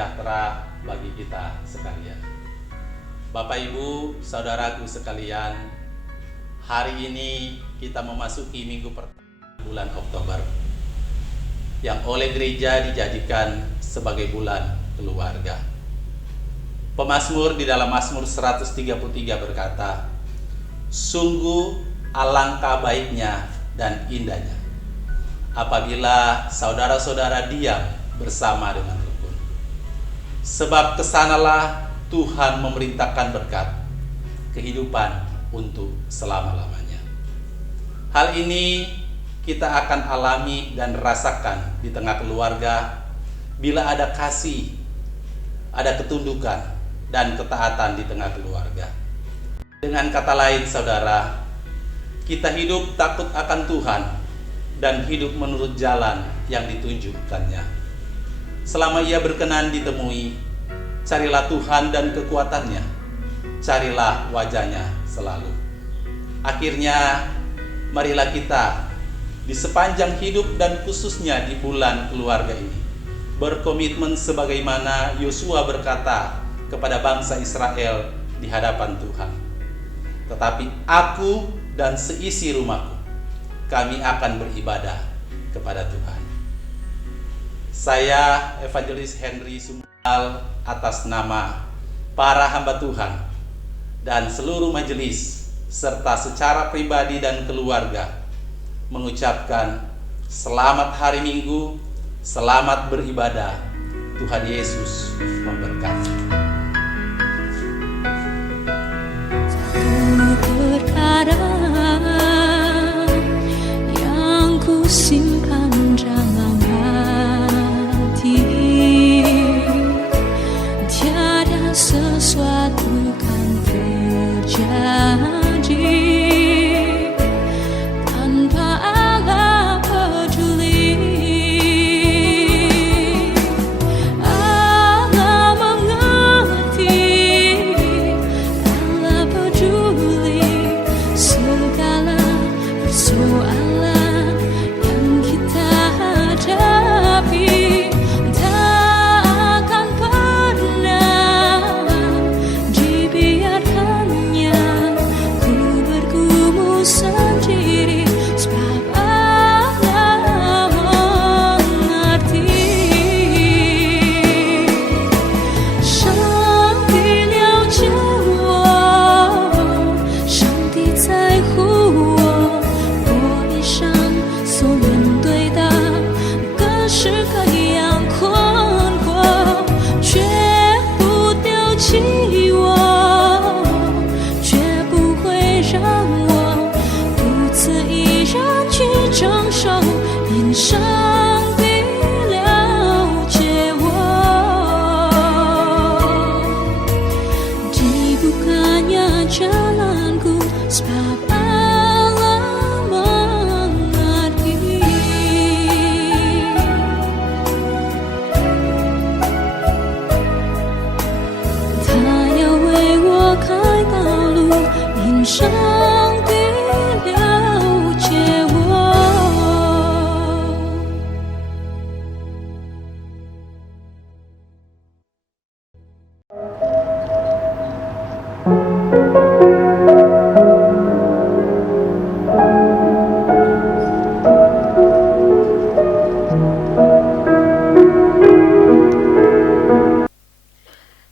sejahtera bagi kita sekalian. Bapak Ibu, saudaraku sekalian, hari ini kita memasuki minggu pertama bulan Oktober yang oleh gereja dijadikan sebagai bulan keluarga. Pemazmur di dalam Mazmur 133 berkata, "Sungguh alangkah baiknya dan indahnya apabila saudara-saudara diam bersama dengan rukun. Sebab kesanalah Tuhan memerintahkan berkat, kehidupan untuk selama-lamanya." Hal ini kita akan alami dan rasakan di tengah keluarga bila ada kasih, ada ketundukan dan ketaatan di tengah keluarga. Dengan kata lain, saudara, kita hidup takut akan Tuhan dan hidup menurut jalan yang ditunjukkannya. Selama ia berkenan ditemui, carilah Tuhan dan kekuatannya, carilah wajahnya selalu. Akhirnya, marilah kita di sepanjang hidup dan khususnya di bulan keluarga ini berkomitmen sebagaimana Yosua berkata kepada bangsa Israel di hadapan Tuhan, "Tetapi aku dan seisi rumahku, kami akan beribadah kepada Tuhan." Saya, Evangelis Henry Sumgal, atas nama para hamba Tuhan dan seluruh majelis, serta secara pribadi dan keluarga, mengucapkan selamat hari Minggu, selamat beribadah. Tuhan Yesus memberkati. Simpan dalam hati, tiada sesuatu kan terjadi tanpa Allah peduli. Allah mengerti, Allah peduli segala persoalan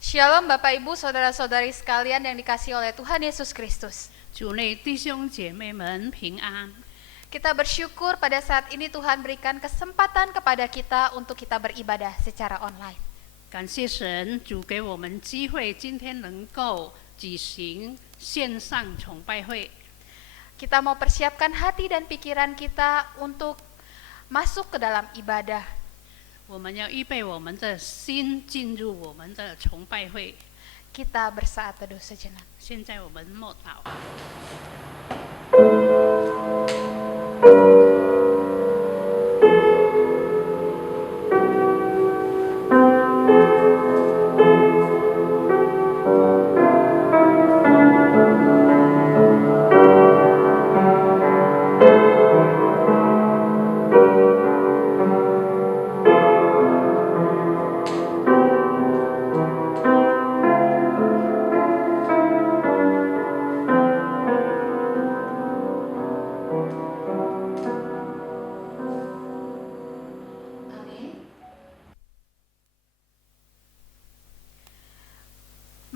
Shalom Bapak Ibu, Saudara-saudari sekalian yang dikasihi oleh Tuhan Yesus Kristus. 主内弟兄姐妹们平安。 Kita bersyukur pada saat ini Tuhan berikan kesempatan kepada kita untuk kita beribadah secara online. 感谢神，主给我们机会，今天能够举行线上崇拜会。 Kita mau persiapkan hati dan pikiran kita untuk masuk ke dalam ibadah. 我们要预备我们的心进入我们的崇拜会。 Kita bersaat teduh sejenak. 现在我们默祷。 Tuhan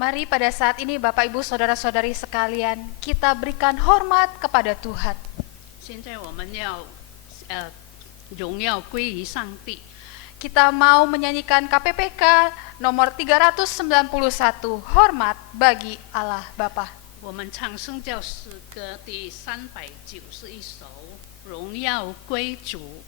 Mari pada saat ini Bapak Ibu Saudara-saudari sekalian, kita berikan hormat kepada Tuhan. 现在我们要荣耀归于上帝。 Kita mau menyanyikan KPPK nomor 391, hormat bagi Allah Bapa. 我们唱圣教诗歌第391首，荣耀归主。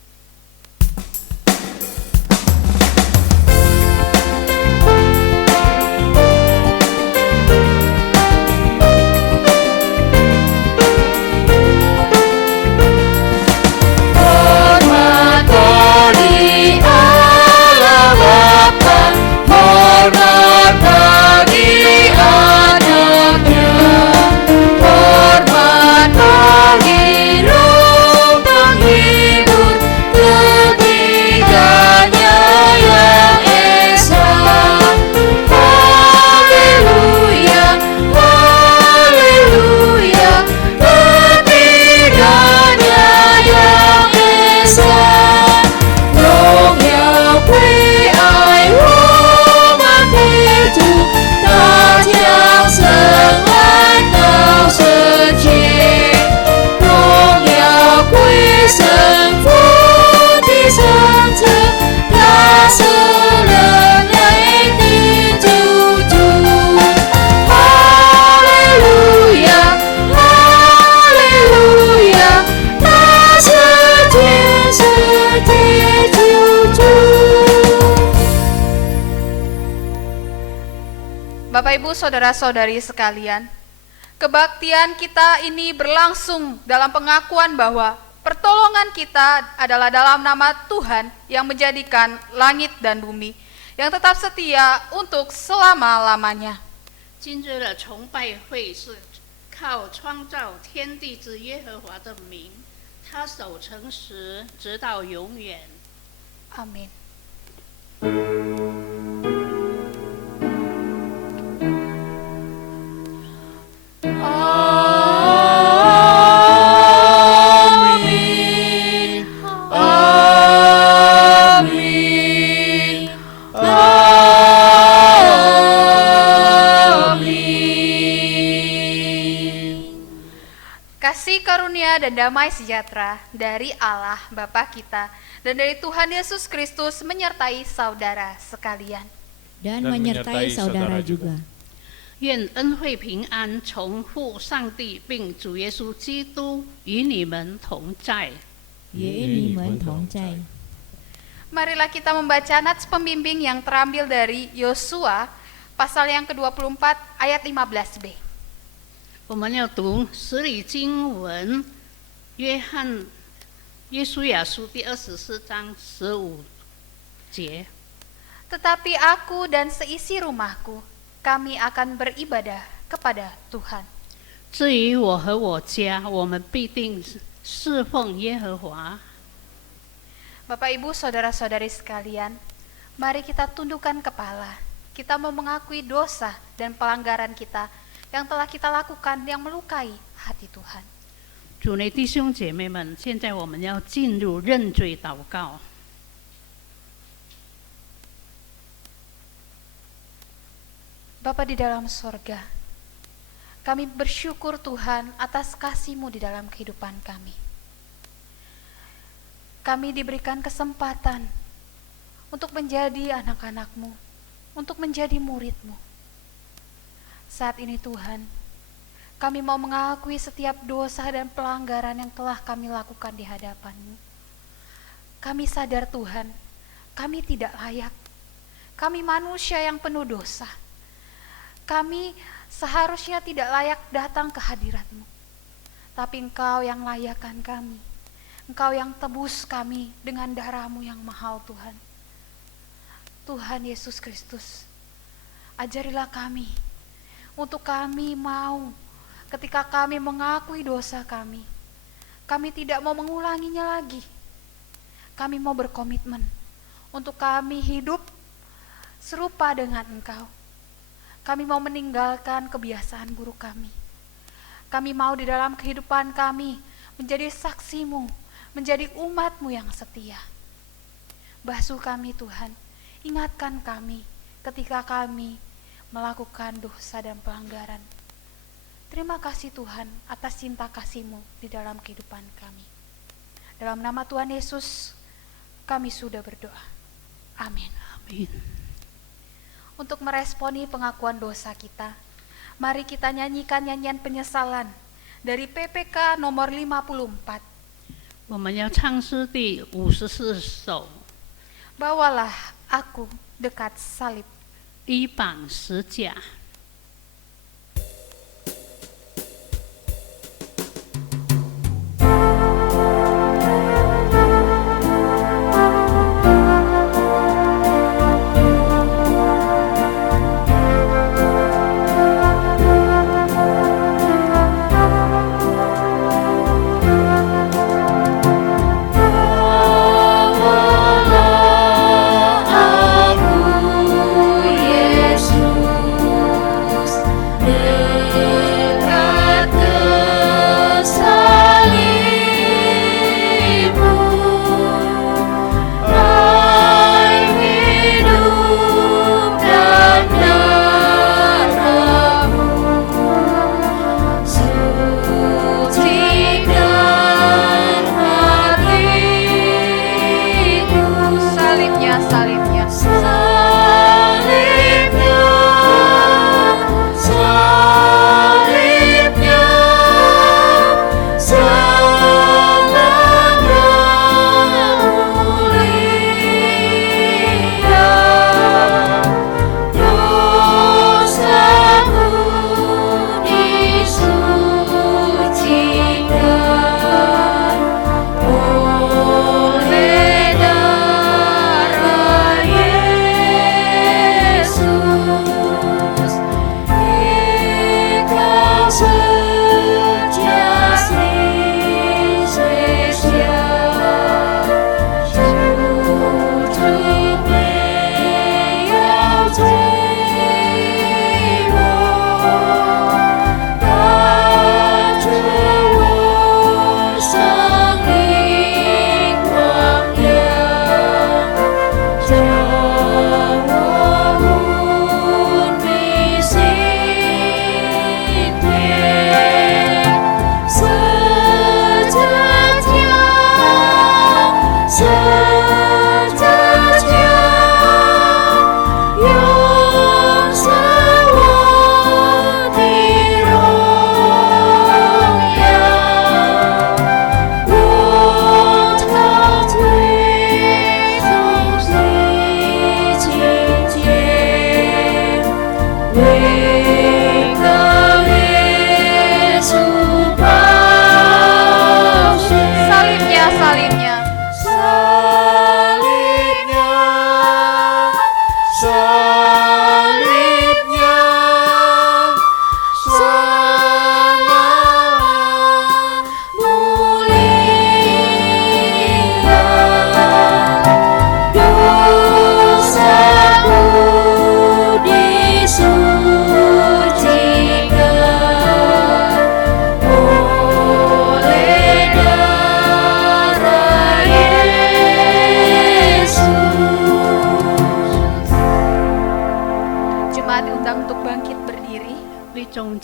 Bapak Ibu Saudara-saudari sekalian, kebaktian kita ini berlangsung dalam pengakuan bahwa pertolongan kita adalah dalam nama Tuhan yang menjadikan langit dan bumi, yang tetap setia untuk selama-lamanya. 今日的崇拜会是靠创造天地之耶和华的名，他守诚实直到永远。 Amin. Kasih karunia dan damai sejahtera dari Allah Bapa kita dan dari Tuhan Yesus Kristus menyertai saudara sekalian. Dan menyertai saudara juga. 愿恩惠平安从父上帝并主耶稣基督与你们同在。 也与你们同在。 Marilah kita membaca nats pembimbing yang terambil dari Yosua pasal yang ke-24 ayat 15b. 我们要读十里经文，约书亚书第24章15节。 Tetapi aku dan seisi rumahku, kami akan beribadah kepada Tuhan. 至于我和我家，我们必定侍奉耶和华。 Bapak Ibu Saudara-saudari sekalian, mari kita tundukkan kepala. Kita mau mengakui dosa dan pelanggaran kita yang telah kita lakukan yang melukai hati Tuhan. 主内弟兄姐妹们，现在我们要进入认罪祷告。 Bapa di dalam sorga, kami bersyukur Tuhan atas kasih-Mu di dalam kehidupan kami. Kami diberikan kesempatan untuk menjadi anak-anak-Mu, untuk menjadi murid-Mu. Saat ini Tuhan, kami mau mengakui setiap dosa dan pelanggaran yang telah kami lakukan di hadapan-Mu. Kami sadar Tuhan, kami tidak layak. Kami manusia yang penuh dosa. Kami seharusnya tidak layak datang ke hadirat-Mu. Tapi Engkau yang layakkan kami. Engkau yang tebus kami dengan darah-Mu yang mahal Tuhan. Tuhan Yesus Kristus, ajarilah kami untuk kami mau ketika kami mengakui dosa kami tidak mau mengulanginya lagi. Kami mau berkomitmen untuk kami hidup serupa dengan Engkau. Kami mau meninggalkan kebiasaan buruk kami. Kami mau di dalam kehidupan kami menjadi saksi-Mu, menjadi umat-Mu yang setia. Basuh kami Tuhan, ingatkan kami ketika kami melakukan dosa dan pelanggaran. Terima kasih Tuhan atas cinta kasih-Mu di dalam kehidupan kami. Dalam nama Tuhan Yesus, kami sudah berdoa. Amin. Amin. Untuk meresponi pengakuan dosa kita, mari kita nyanyikan nyanyian penyesalan dari PPK nomor 54. 我们要唱诗第54首， Bawalah aku dekat salib. 依绑十架。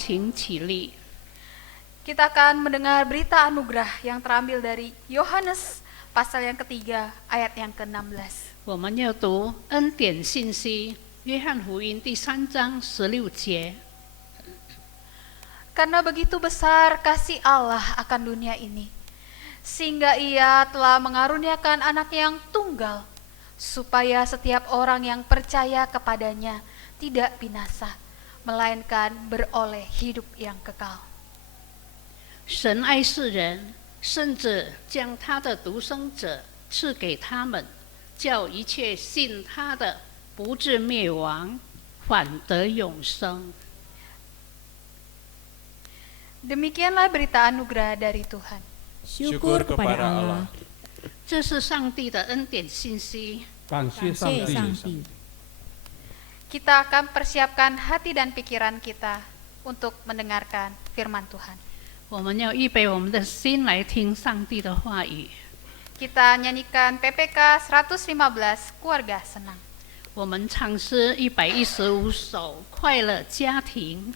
请起立。 Kita akan mendengar berita anugerah yang terambil dari Yohanes pasal yang ketiga ayat yang ke-16. 我们要读恩典信息，约翰福音第3章16节。 Karena begitu besar kasih Allah akan dunia ini, sehingga Ia telah mengaruniakan anak yang tunggal, supaya setiap orang yang percaya kepadanya tidak binasa, melainkan beroleh hidup yang kekal. 神爱世人，甚至将他的独生者赐给他们，叫一切信他的不至灭亡，反得永生。 Demikianlah berita anugerah dari Tuhan. Syukur kepada Allah. 这是上帝的恩典信息。 感谢上 Saya 帝， Sangti. Kita akan persiapkan hati dan pikiran kita untuk mendengarkan firman Tuhan. 我们要预备我们的心来听上帝的话语。 Kita nyanyikan PPK 115, Keluarga Senang. 我们唱诗115首《快乐家庭》。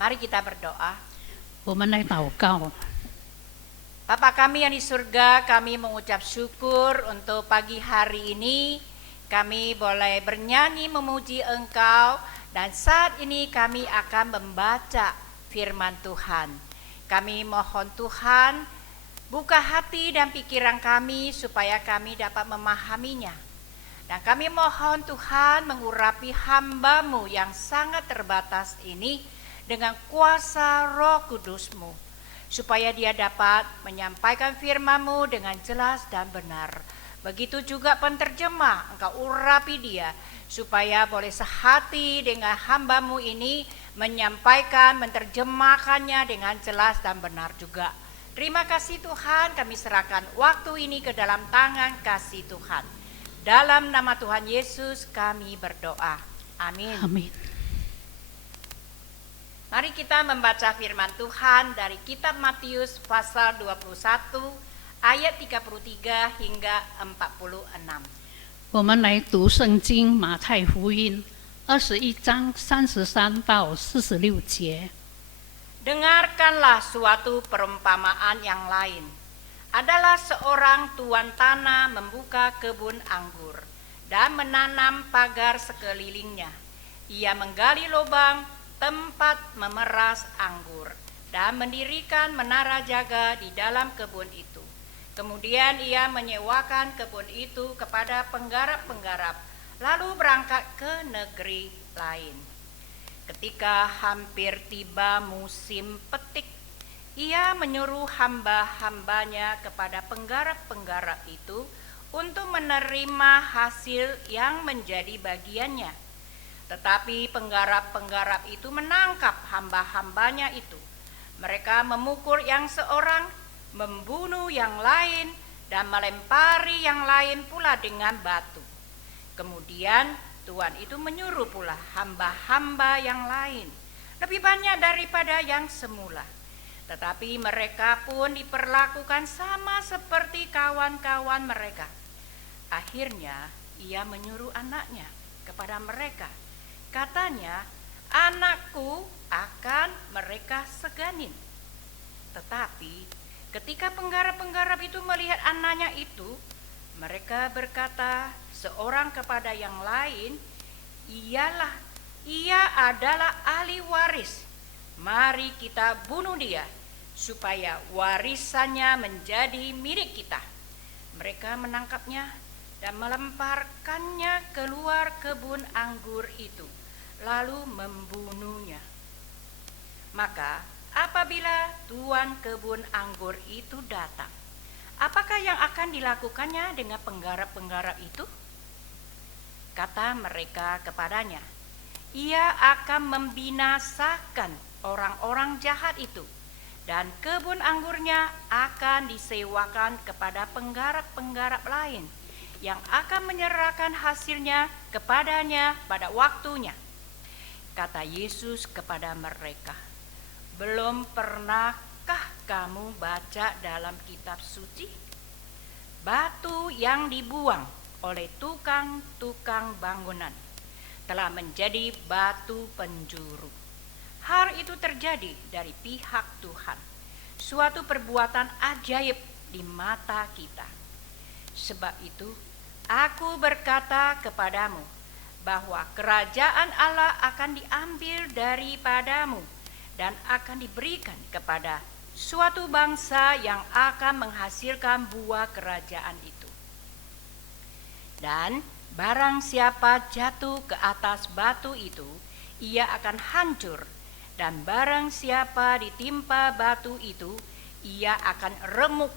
Mari kita berdoa. 我们来祷告。 Bapa kami yang di surga, kami mengucap syukur untuk pagi hari ini. Kami boleh bernyanyi memuji Engkau, dan saat ini kami akan membaca firman Tuhan. Kami mohon Tuhan, buka hati dan pikiran kami supaya kami dapat memahaminya. Dan kami mohon Tuhan mengurapi hamba-Mu yang sangat terbatas ini dengan kuasa Roh Kudus-Mu, supaya dia dapat menyampaikan firman-Mu dengan jelas dan benar. Begitu juga penterjemah, Engkau urapi dia, supaya boleh sehati dengan hamba-Mu ini menyampaikan, menerjemahkannya dengan jelas dan benar juga. Terima kasih Tuhan, kami serahkan waktu ini ke dalam tangan kasih Tuhan. Dalam nama Tuhan Yesus kami berdoa. Amin. Amin. Mari kita membaca firman Tuhan dari kitab Matius pasal 21 ayat 33 hingga 46. 我们来读圣经马太福音21章33到46节。 Dengarkanlah suatu perumpamaan yang lain. Adalah seorang tuan tanah membuka kebun anggur dan menanam pagar sekelilingnya. Ia menggali lubang tempat memeras anggur dan mendirikan menara jaga di dalam kebun itu. Kemudian ia menyewakan kebun itu kepada penggarap-penggarap, lalu berangkat ke negeri lain. Ketika hampir tiba musim petik, ia menyuruh hamba-hambanya kepada penggarap-penggarap itu untuk menerima hasil yang menjadi bagiannya. Tetapi penggarap-penggarap itu menangkap hamba-hambanya itu. Mereka memukul yang seorang, membunuh yang lain, dan melempari yang lain pula dengan batu. Kemudian tuan itu menyuruh pula hamba-hamba yang lain, lebih banyak daripada yang semula. Tetapi mereka pun diperlakukan sama seperti kawan-kawan mereka. Akhirnya ia menyuruh anaknya kepada mereka. Katanya, anakku akan mereka seganin. Tetapi ketika penggarap-penggarap itu melihat anaknya itu, mereka berkata seorang kepada yang lain, ia adalah ahli waris. Mari kita bunuh dia, supaya warisannya menjadi milik kita. Mereka menangkapnya dan melemparkannya keluar kebun anggur itu, lalu membunuhnya. Maka apabila tuan kebun anggur itu datang, apakah yang akan dilakukannya dengan penggarap-penggarap itu? Kata mereka kepadanya, ia akan membinasakan orang-orang jahat itu, dan kebun anggurnya akan disewakan kepada penggarap-penggarap lain yang akan menyerahkan hasilnya kepadanya pada waktunya. Kata Yesus kepada mereka, belum pernahkah kamu baca dalam kitab suci? Batu yang dibuang oleh tukang-tukang bangunan telah menjadi batu penjuru. Hal itu terjadi dari pihak Tuhan, suatu perbuatan ajaib di mata kita. Sebab itu, aku berkata kepadamu bahwa kerajaan Allah akan diambil daripadamu dan akan diberikan kepada suatu bangsa yang akan menghasilkan buah kerajaan itu. Dan barang siapa jatuh ke atas batu itu, ia akan hancur. Dan barang siapa ditimpa batu itu, ia akan remuk.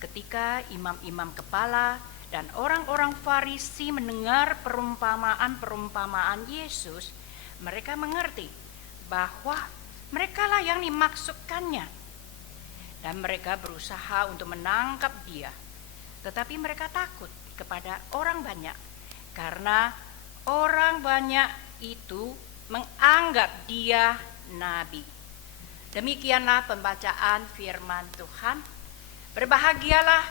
Ketika imam-imam kepala dan orang-orang Farisi mendengar perumpamaan-perumpamaan Yesus, mereka mengerti bahwa merekalah yang dimaksudkannya. Dan mereka berusaha untuk menangkap dia. Tetapi mereka takut kepada orang banyak, karena orang banyak itu menganggap dia nabi. Demikianlah pembacaan firman Tuhan. Berbahagialah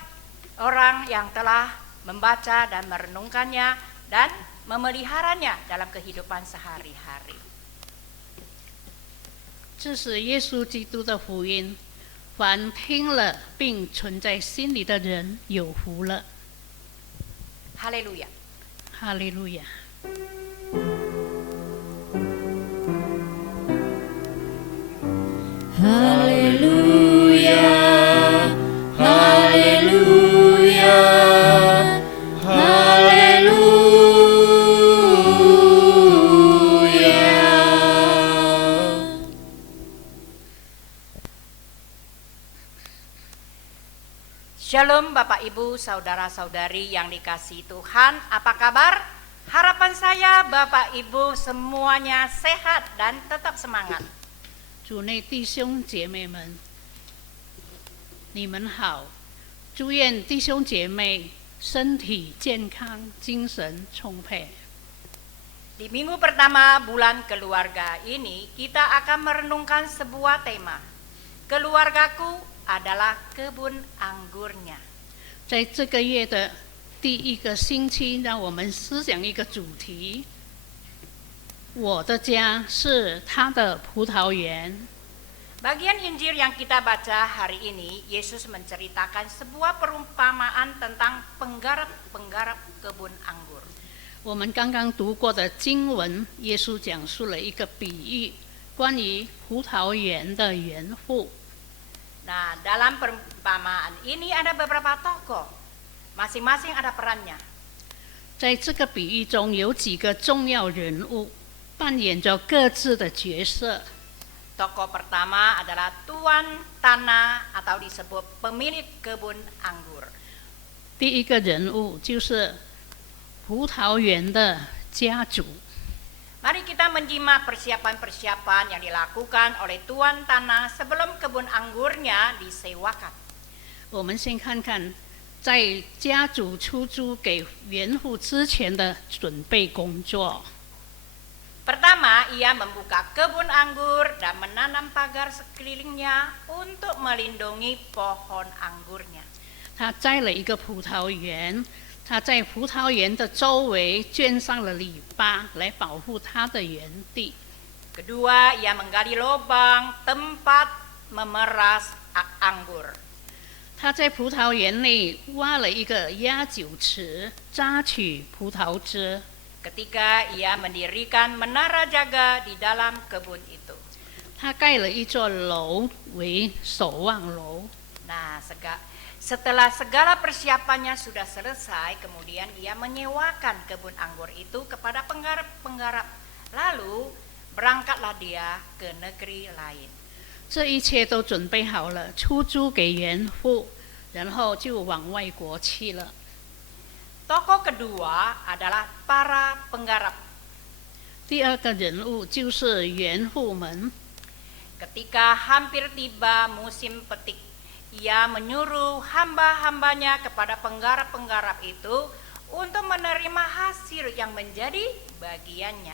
orang yang telah membaca dan merenungkannya dan memeliharanya dalam kehidupan sehari-hari. 这是耶稣基督的福音，凡听了并存在心里的人有福了。 Haleluya. 哈利路亚。 Haleluya, haleluya, haleluya. Shalom Bapak Ibu, saudara-saudari yang dikasihi Tuhan, apa kabar? Harapan saya Bapak Ibu semuanya sehat dan tetap semangat. 主内弟兄姐妹们，你们好！祝愿弟兄姐妹身体健康，精神充沛。 Di minggu pertama bulan keluarga ini, kita akan merenungkan sebuah tema. Keluargaku adalah kebun anggurnya. 在这个月的第一个星期，让我们思想一个主题：我的家是他的葡萄园。 Bagian Injil yang kita baca hari ini, Yesus menceritakan sebuah perumpamaan tentang penggarap-penggarap kebun anggur. 我们刚刚读过的经文，耶稣讲述了一个比喻，关于葡萄园的园户。 Nah, dalam perumpamaan ini ada beberapa tokoh, masing-masing ada perannya. 在这个比喻中，有几个重要人物扮演着各自的角色。 Tokoh pertama adalah tuan tanah atau disebut pemilik kebun anggur. 第一个人物就是葡萄园的家主。 Mari kita menyimak persiapan-persiapan yang dilakukan oleh tuan tanah sebelum kebun anggurnya disewakan. 我们先看看，在家主出租给园户之前的准备工作。 Pertama, ia membuka kebun anggur dan menanam pagar sekelilingnya untuk melindungi pohon anggurnya. 他栽了一个葡萄园，他在葡萄园的周围圈上了篱笆，来保护他的园地。 Kedua, ia menggali lubang tempat memeras anggur. 他在葡萄园内挖了一个压酒池，榨取葡萄汁。 Ketika ia mendirikan menara jaga di dalam kebun itu. 他盖了一座楼为守望楼。 Nah, setelah segala persiapannya sudah selesai, kemudian ia menyewakan kebun anggur itu kepada penggarap-penggarap. Lalu berangkatlah dia ke negeri lain. 这一切都准备好了，出租给园户，然后就往外国去了。 Tokoh kedua adalah para penggarap. 第二个人物就是园户们。Ketika hampir tiba musim petik, ia menyuruh hamba-hambanya kepada penggarap-penggarap itu untuk menerima hasil yang menjadi bagiannya.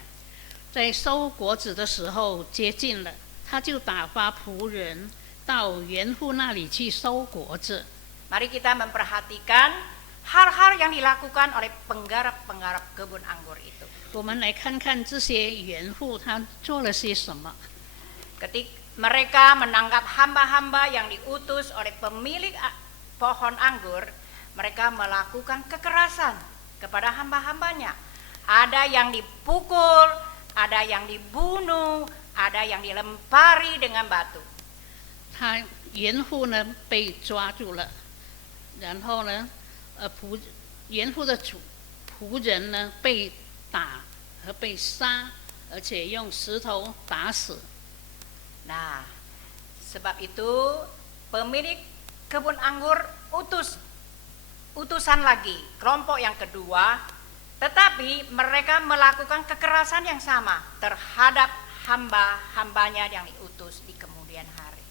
在收果子的时候接近了，他就打发仆人到园户那里去收果子。 Mari kita memperhatikan hal-hal yang dilakukan oleh penggarap-penggarap kebun anggur itu. 我们来看看这些园户他做了些什么。 Ketika mereka menangkap hamba-hamba yang diutus oleh pemilik pohon anggur, mereka melakukan kekerasan kepada hamba-hambanya. Ada yang dipukul, ada yang dibunuh, ada yang dilempari dengan batu. 他园户呢被抓住了，然后呢，园户的仆人呢被打和被杀，而且用石头打死。 Nah, sebab itu pemilik kebun anggur utusan lagi, kelompok yang kedua, tetapi mereka melakukan kekerasan yang sama terhadap hamba-hambanya yang diutus di kemudian hari.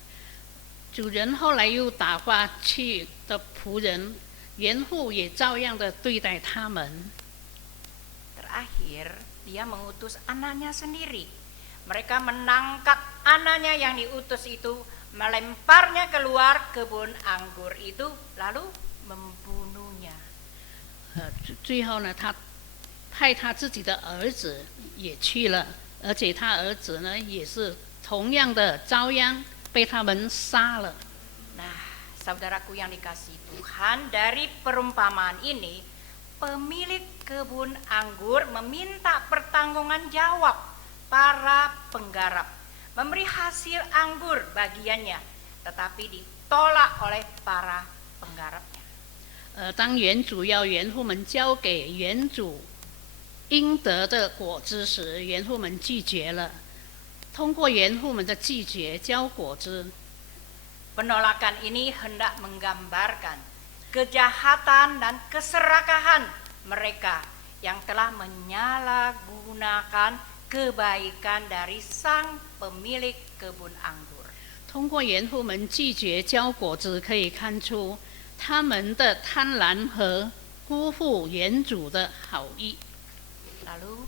主人后来又打发去的仆人，园户也照样的对待他们。 Terakhir, dia mengutus anaknya sendiri. Mereka menangkap anaknya yang diutus itu, melemparnya keluar kebun anggur itu, lalu membunuhnya. 最后呢，他派他自己的儿子也去了，而且他儿子呢也是同样的遭殃，被他们杀了。 Nah, saudaraku yang dikasihi Tuhan, dari perumpamaan ini, pemilik kebun anggur meminta pertanggungjawaban jawab para penggarap, memberi hasil anggur bagiannya, tetapi ditolak oleh para penggarapnya. 当园主要园户们交给园主应得的果子时，园户们拒绝了。通过园户们的拒绝交果子， Penolakan ini hendak menggambarkan kejahatan dan keserakahan mereka yang telah menyalahgunakan kebaikan dari sang pemilik kebun anggur. 通过园户们拒绝交果子，可以看出他们的贪婪和辜负园主的好意。 Lalu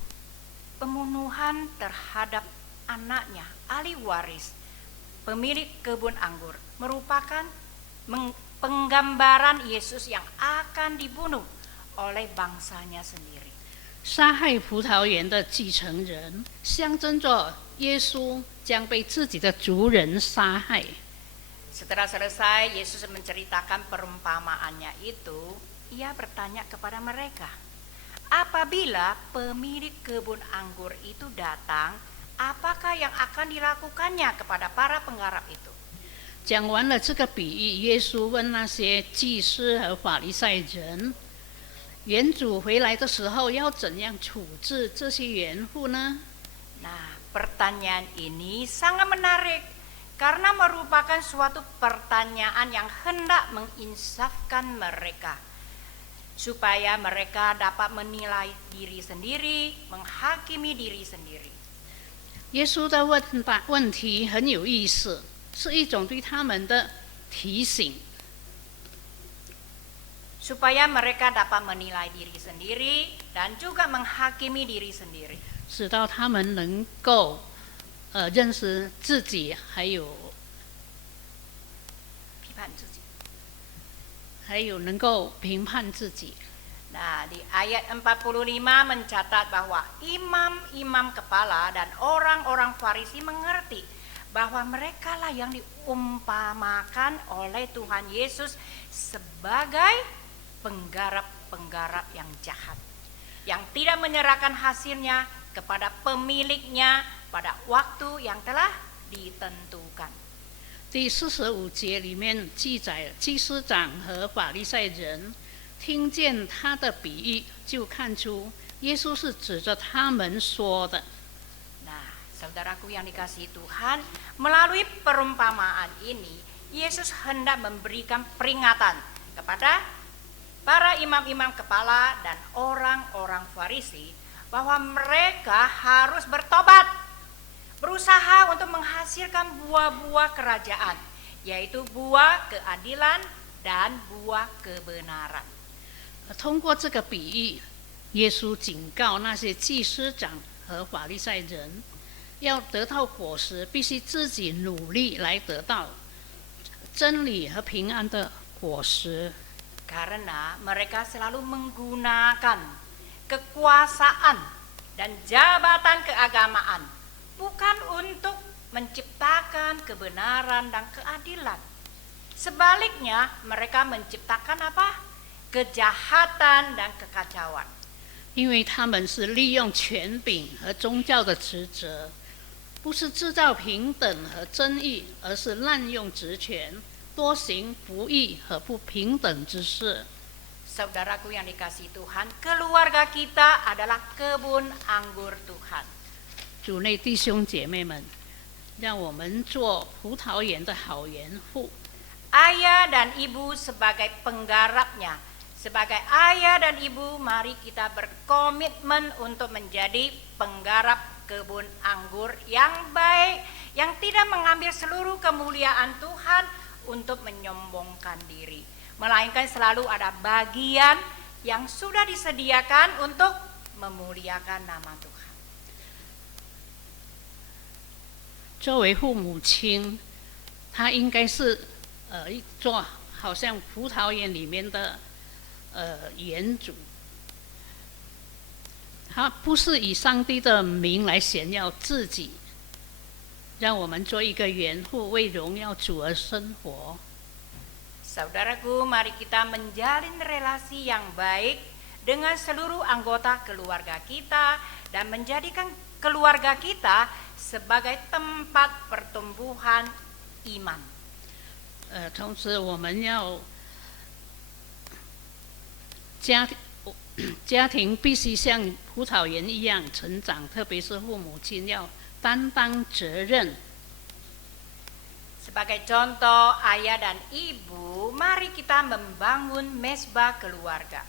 pembunuhan terhadap anaknya, ahli waris, pemilik kebun anggur, merupakan penggambaran Yesus yang akan dibunuh oleh bangsanya sendiri. 杀害葡萄园的继承人，象征着耶稣将被自己的族人杀害。 Setelah selesai Yesus menceritakan perumpamaannya itu, ia bertanya kepada mereka, apabila pemilik kebun anggur itu datang, apakah yang akan dilakukannya kepada para penggarap itu? 讲完了这个比喻，耶稣问那些祭司和法利赛人：园主回来的时候要怎样处置这些园户呢？ Nah, pertanyaan ini sangat menarik karena merupakan suatu pertanyaan yang hendak menginsafkan mereka supaya mereka dapat menilai diri sendiri, menghakimi diri sendiri. 耶稣的问题很有意思，是一种对他们的提醒。 Supaya mereka dapat menilai diri sendiri dan juga menghakimi diri sendiri. 使到他们能够认识自己，还有能够评判自己。 Nah, di ayat 45 mencatat bahwa imam-imam kepala dan orang-orang Farisi mengerti bahwa merekalah yang diumpamakan oleh Tuhan Yesus sebagai penggarap-penggarap yang jahat, yang tidak menyerahkan hasilnya kepada pemiliknya pada waktu yang telah ditentukan. 第45节里面记载，祭司长和法利赛人听见他的比喻，就看出耶稣是指着他们说的。 Nah, saudaraku yang dikasihi Tuhan, melalui perumpamaan ini, Yesus hendak memberikan peringatan kepada para imam-imam kepala dan orang-orang Farisi bahwa mereka harus bertobat berusaha untuk menghasilkan buah-buah kerajaan, yaitu buah keadilan dan buah kebenaran. 通过这个比喻，耶稣警告那些祭司长和法利赛人，要得到果实，必须自己努力来得到真理和平安的果实。 Karena mereka selalu menggunakan kekuasaan dan jabatan keagamaan bukan untuk menciptakan kebenaran dan keadilan. Sebaliknya, mereka menciptakan apa? Kejahatan dan kekacauan. 因为他们是利用权柄和宗教的职责，不是制造平等和正义，而是滥用职权，多行不义和不平等之事。 Saudaraku yang dikasihi Tuhan, keluarga kita adalah kebun anggur Tuhan. 主内弟兄姐妹们，让我们做葡萄园的好园户。 Ayah dan ibu sebagai penggarapnya, sebagai ayah dan ibu, mari kita berkomitmen untuk menjadi penggarap kebun anggur yang baik, yang tidak mengambil seluruh kemuliaan Tuhan untuk menyombongkan diri, melainkan selalu ada bagian yang sudah disediakan untuk memuliakan nama Tuhan. 作为父母亲，他应该是做好像葡萄园里面的园主，他不是以上帝的名来显耀自己，让我们做一个园户，为荣耀主而生活。 Saudaraku, mari kita menjalin relasi yang baik dengan seluruh anggota keluarga kita dan menjadikan keluarga kita sebagai tempat pertumbuhan iman. 同时我们要家庭必须像葡萄园一样成长，特别是父母亲要担当责任。 Sebagai contoh, ayah dan ibu, mari kita membangun mesbah keluarga.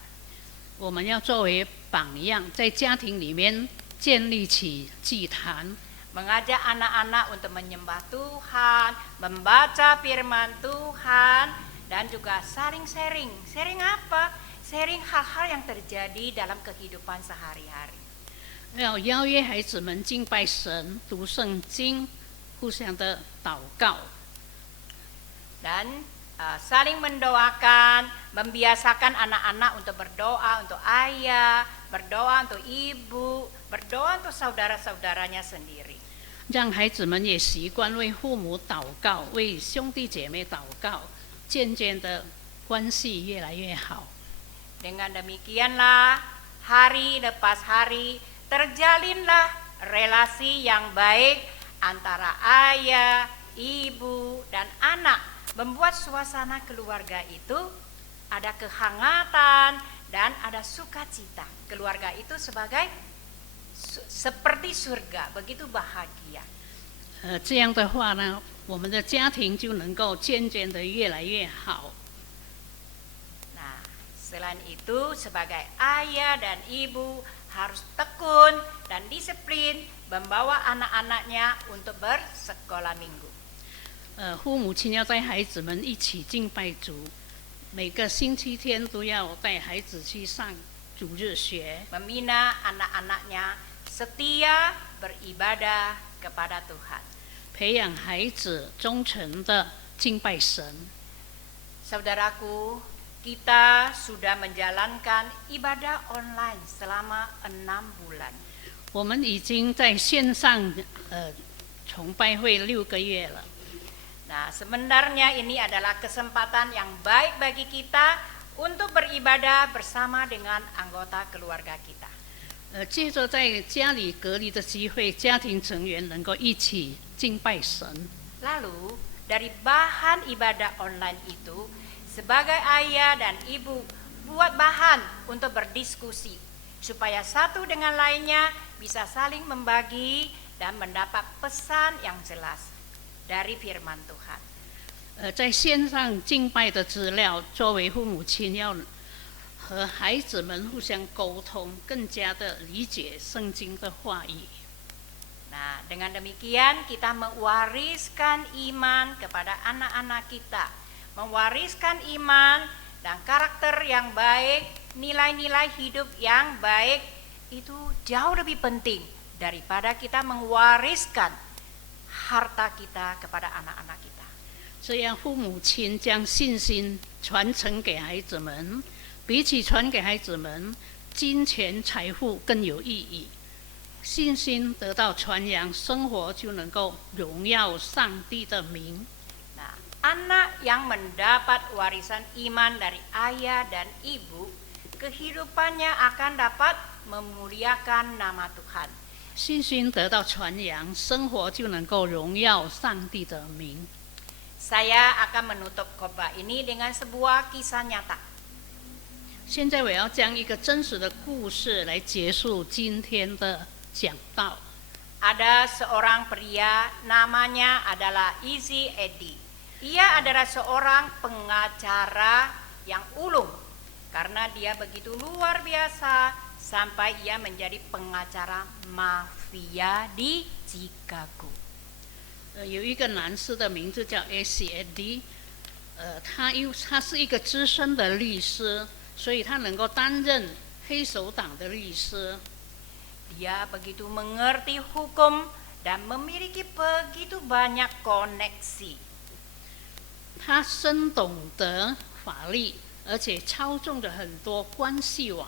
我们要作为榜样，在家庭里面建立起祭坛， Mengajak anak-anak untuk menyembah Tuhan, membaca firman Tuhan, dan juga saling sharing. Sharing apa? Sharing hal-hal yang terjadi dalam kehidupan sehari-hari. 要邀约孩子们敬拜神、读圣经，互相的祷告。 Dan saling mendoakan, membiasakan anak-anak untuk berdoa untuk ayah, berdoa untuk ibu, berdoa untuk saudara-saudaranya sendiri. 让孩子们也习惯为父母祷告，为兄弟姐妹祷告，渐渐的关系越来越好。 Dengan demikianlah hari lepas hari terjalinlah relasi yang baik antara ayah, ibu, dan anak, membuat suasana keluarga itu ada kehangatan dan ada sukacita. Keluarga itu seperti surga, begitu bahagia. 这样的话呢，我们的家庭就能够渐渐的越来越好。 Nah, selain itu sebagai ayah dan ibu harus tekun dan disiplin membawa anak-anaknya untuk bersekolah minggu. 父母亲要带孩子们一起敬拜主，每个星期天都要带孩子去上主日学。 Membina anak-anaknya setia beribadah kepada Tuhan. 培养孩子忠诚的敬拜神。 Saudaraku, kita sudah menjalankan ibadah online selama 6 bulan. 我们已经在线上崇拜会6个月了。 Nah, sebenarnya ini adalah kesempatan yang baik bagi kita untuk beribadah bersama dengan anggota keluarga kita. 借着在家里隔离的机会，家庭成员能够一起敬拜神。 Lalu, dari bahan ibadah online itu, sebagai ayah dan ibu buat bahan untuk berdiskusi supaya satu dengan lainnya bisa saling membagi dan mendapat pesan yang jelas dari firman Tuhan. 在线上敬拜的资料，作为父母亲要和孩子们互相沟通，更加的理解圣经的话语。Nah, dengan demikian kita mewariskan iman kepada anak-anak kita. Mewariskan iman dan karakter yang baik, nilai-nilai hidup yang baik itu jauh lebih penting daripada kita mewariskan harta kita kepada anak-anak kita. 这样，父母亲将信心传承给孩子们，比起传给孩子们金钱财富更有意义。信心得到传扬，生活就能够荣耀上帝的名。 Nah, anak yang mendapat warisan iman dari ayah dan ibu, kehidupannya akan dapat memuliakan nama Tuhan. 信心得到传扬，生活就能够荣耀上帝的名。 Saya akan menutup khotbah ini dengan sebuah kisah nyata. 现在我要将一个真实的故事来结束今天的讲道。 Ada seorang pria namanya adalah Easy Eddie. Ia adalah seorang pengacara yang ulung karena dia begitu luar biasa sampai ia menjadi pengacara mafia di Chicago. 有一个男士的名字叫 A.C.A.D， 他是一个资深的律师，所以他能够担任黑手党的律师。 Dia begitu mengerti hukum dan memiliki begitu banyak koneksi. 他深懂得法律，而且操纵着很多关系网。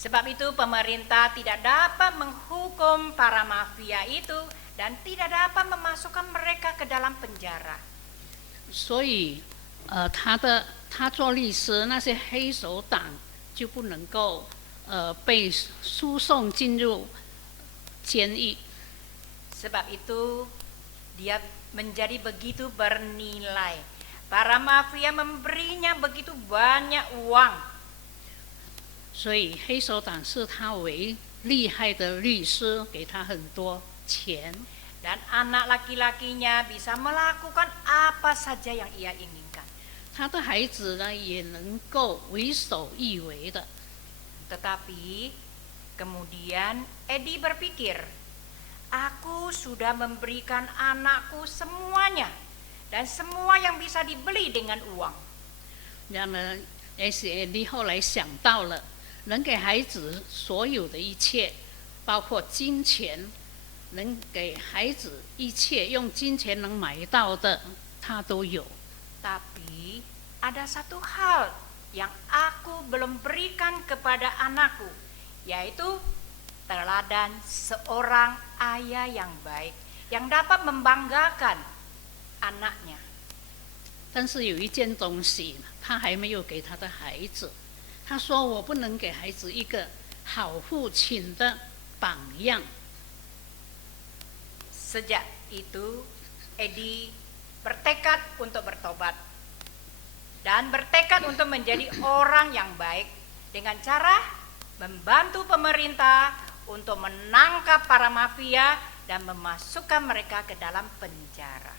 Sebab itu pemerintah tidak dapat menghukum para mafia itu dan tidak dapat memasukkan mereka ke dalam penjara. 所以，他做律师，那些黑手党就不能够被输送进入监狱。 Sebab itu dia menjadi begitu bernilai. Para mafia memberinya begitu banyak uang. 所以黑手党视他为厉害的律师，给他很多钱。 Dan anak laki-lakinya bisa melakukan apa saja yang ia inginkan. 他的孩子呢，也能够为所欲为的。 Tetapi kemudian Eddie berpikir, aku sudah memberikan anakku semuanya dan semua yang bisa dibeli dengan uang. 然而 S.A.D 后来想到了，能给孩子所有的一切，包括金钱，能给孩子一切用金钱能买到的，他都有。 Tapi ada satu hal yang aku belum berikan kepada anakku, yaitu teladan seorang ayah yang baik yang dapat membanggakan anaknya. 但是有一件东西，他还没有给他的孩子。他说：“我不能给孩子一个好父亲的榜样。” Sejak itu, Eddie bertekad untuk bertobat dan bertekad untuk menjadi orang yang baik dengan cara membantu pemerintah untuk menangkap para mafia dan memasukkan mereka ke dalam penjara.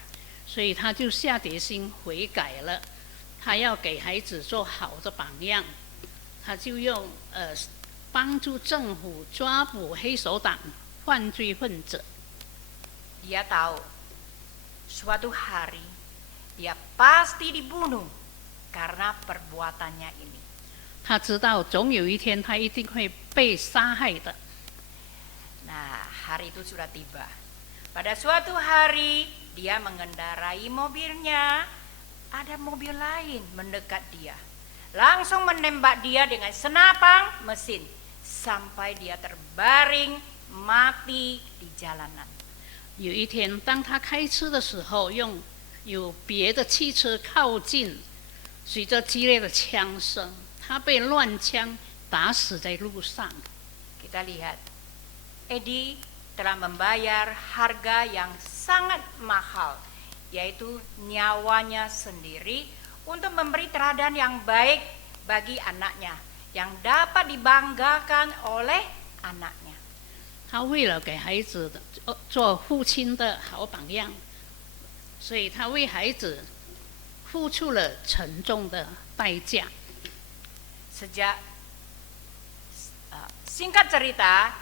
所以他就下决心悔改了，他要给孩子做好的榜样，他就用帮助政府抓捕黑手党犯罪分子。 Dia tahu suatu hari dia pasti dibunuh karena perbuatannya ini. 他知道总有一天他一定会被杀害的。 Nah, hari itu sudah tiba. Pada suatu hari dia mengendarai mobilnya, ada mobil lain mendekat dia. Langsung menembak dia dengan senapan mesin sampai dia terbaring mati di jalanan. 有一天，当他开车的时候，有别的汽车靠近，随着激烈的枪声，他被乱枪打死在路上。 Kita lihat, Eddie telah membayar harga yang sangat mahal, yaitu nyawanya sendiri untuk memberi teladan yang baik bagi anaknya, yang dapat dibanggakan oleh anaknya. 他为了给孩子做父亲的好榜样，所以他为孩子付出了沉重的代价。 Singkat cerita,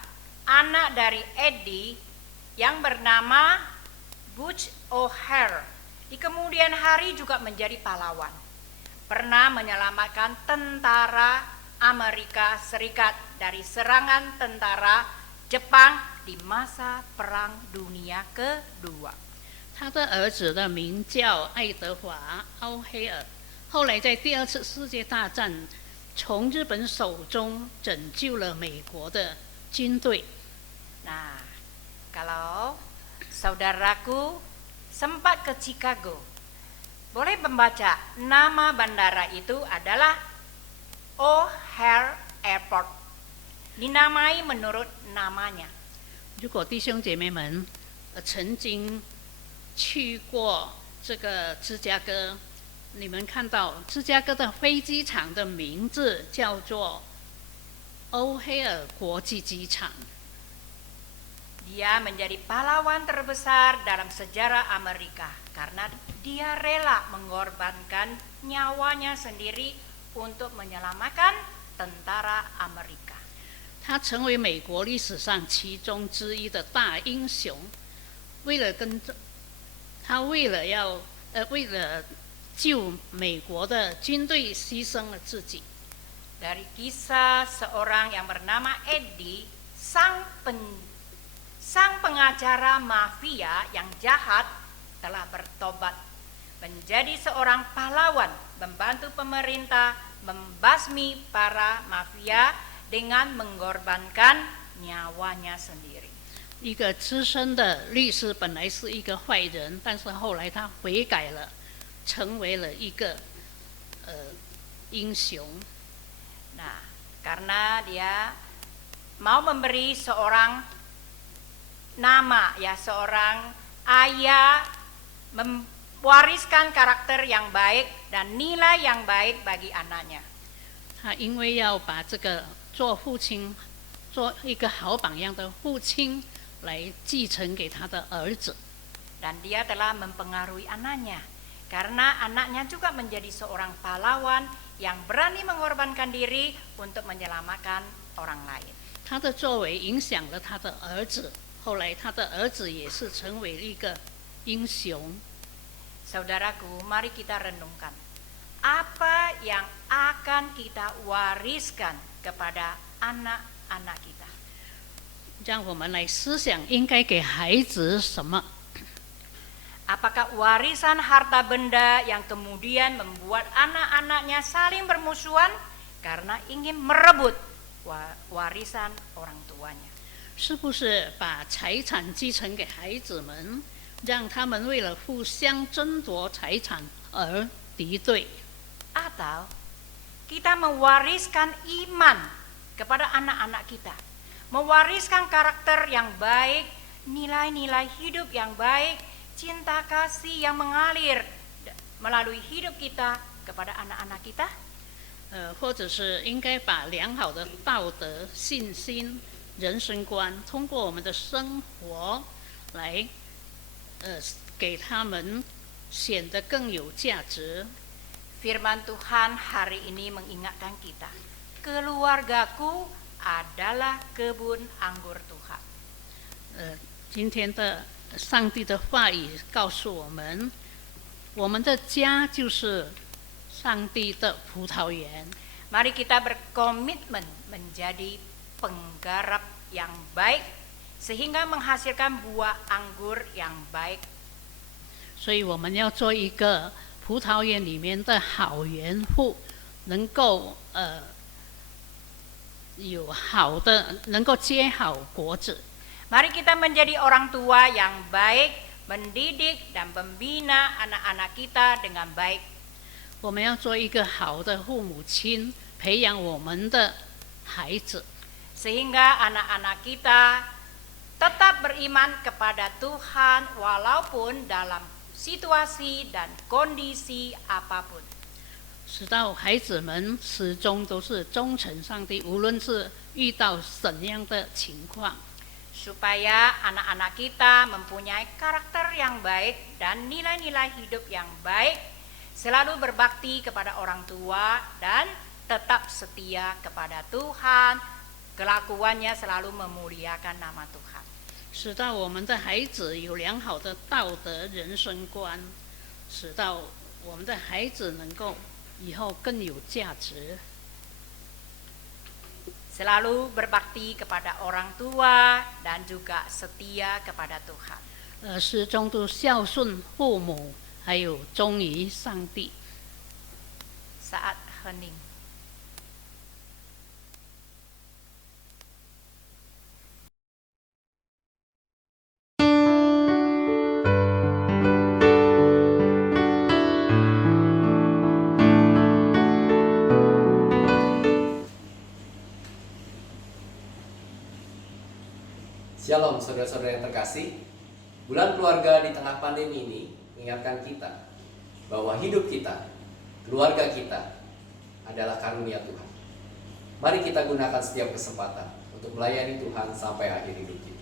anak dari Eddie yang bernama Butch O'Hare. Di kemudian hari juga menjadi pahlawan. Pernah menyelamatkan tentara Amerika Serikat dari serangan tentara Jepang di masa Perang Dunia Kedua. 他的儿子的名叫爱德华·奥黑尔，后来在第二次世界大战从日本手中拯救了美国的军队。 Nah, kalau saudaraku sempat ke Chicago, boleh membaca nama bandara itu adalah O'Hare Airport. Dinamai menurut namanya. 如果弟兄姐妹们曾经去过这个芝加哥，你们看到芝加哥的飞机场的名字叫做欧黑尔国际机场。 Dia menjadi pahlawan terbesar dalam sejarah Amerika karena dia rela mengorbankan nyawanya sendiri untuk menyelamatkan tentara Amerika. 他成为美国历史上其中之一的大英雄，为了救美国的军队牺牲了自己。 Dari kisah seorang yang bernama Eddie, sang pengacara mafia yang jahat telah bertobat menjadi seorang pahlawan, membantu pemerintah membasmi para mafia dengan mengorbankan nyawanya sendiri. 一个资深的律师本来是一个坏人，但是后来他悔改了，成为了一个英雄。 Nah, karena dia mau memberi seorang nama, ya, seorang ayah, mewariskan karakter yang baik dan nilai yang baik bagi anaknya. 他因为要把这个做父亲，做一个好榜样的父亲来继承给他的儿子。 Dan dia telah mempengaruhi anaknya, karena anaknya juga menjadi seorang pahlawan yang berani mengorbankan diri untuk menyelamatkan orang lain. 他的作为影响了他的儿子，后来他的儿子也是成为了一个英雄。 Saudaraku, mari kita renungkan. Apa yang akan kita wariskan kepada anak-anak kita? 让我们来思想，应该给孩子什么？ Apakah warisan harta benda yang kemudian membuat anak-anaknya saling bermusuhan karena ingin merebut warisan orang tuanya? 是不是把财产继承给孩子们，让他们为了互相争夺财产而敌对？ Atau kita mewariskan iman kepada anak-anak kita, mewariskan karakter yang baik, nilai-nilai hidup yang baik, cinta kasih yang mengalir melalui hidup kita kepada anak-anak kita? 或者是应该把良好的道德、信心、人生观，通过我们的生活来，给他们显得更有价值。 Firman Tuhan hari ini mengingatkan kita, keluargaku adalah kebun anggur Tuhan. 今天的上帝的话语告诉我们，我们的家就是上帝的葡萄园。 Mari kita berkomitmen menjadi penggarap yang baik sehingga menghasilkan buah anggur yang baik. 所以我们要做一个葡萄园里面的好园户，能够有好的，能够结好果子。 Mari kita menjadi orang tua yang baik, mendidik dan membina anak-anak kita dengan baik. 我们要做一个好的父母亲，培养我们的孩子， Sehingga anak-anak kita tetap beriman kepada Tuhan walaupun dalam situasi dan kondisi apapun. 使到孩子们始终都是忠诚上帝，无论是遇到怎样的情况。 Supaya anak-anak kita mempunyai karakter yang baik dan nilai-nilai hidup yang baik, selalu berbakti kepada orang tua dan tetap setia kepada Tuhan, kelakuannya selalu memuliakan nama Tuhan. 使到我们的孩子有良好的道德人生观，使到我们的孩子能够以后更有价值。 Selalu berbakti kepada orang tua dan juga setia kepada Tuhan. 始终都孝顺父母，还有忠于上帝。 Saat hening. Shalom saudara-saudara yang terkasih. Bulan keluarga di tengah pandemi ini mengingatkan kita bahwa hidup kita, keluarga kita adalah karunia Tuhan. Mari kita gunakan setiap kesempatan untuk melayani Tuhan sampai akhir hidup kita.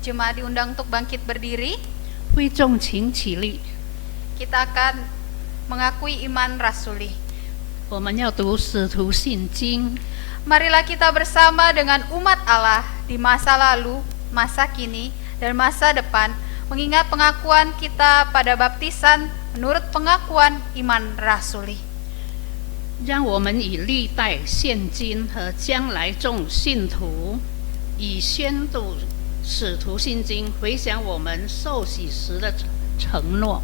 Jemaat diundang untuk bangkit berdiri. 会众请起立， Kita akan mengakui iman rasuli. 我们要读《使徒信经》。 Marilah kita bersama dengan umat Allah di masa lalu, masa kini, dan masa depan mengingat pengakuan kita pada baptisan menurut pengakuan iman rasuli. 让我们以历代、现今和将来众信徒，以宣读《使徒信经》，回想我们受洗时的承诺。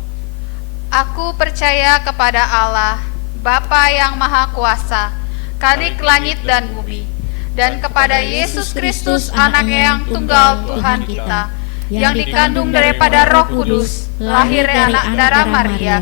Aku percaya kepada Allah, Bapa yang Maha Kuasa, Khalik langit dan bumi, dan kepada Yesus Kristus, Anak-Nya yang tunggal Tuhan kita, yang dikandung daripada Roh Kudus, lahir dari anak darah Maria,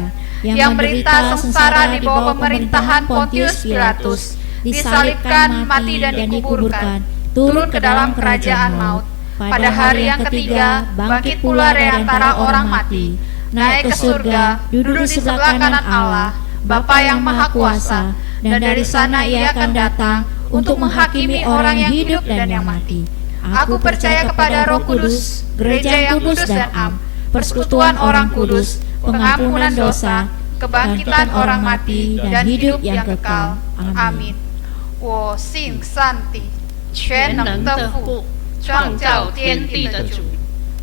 yang menderita sengsara di bawah pemerintahan Pontius Pilatus, disalibkan, mati dan dikuburkan, turun ke dalam kerajaan maut. Pada hari yang ketiga, bangkit pula dari antara orang mati, naik ke surga, duduk di sebelah kanan Allah, Bapa yang Maha Kuasa, dan dari sana Ia akan datang untuk menghakimi orang yang hidup dan yang mati. Aku percaya kepada Roh Kudus, gereja yang kudus dan am, persekutuan orang kudus, pengampunan dosa, kebangkitan orang mati, dan hidup yang kekal. Amin. 我信上帝，全能的父，创造天地的主。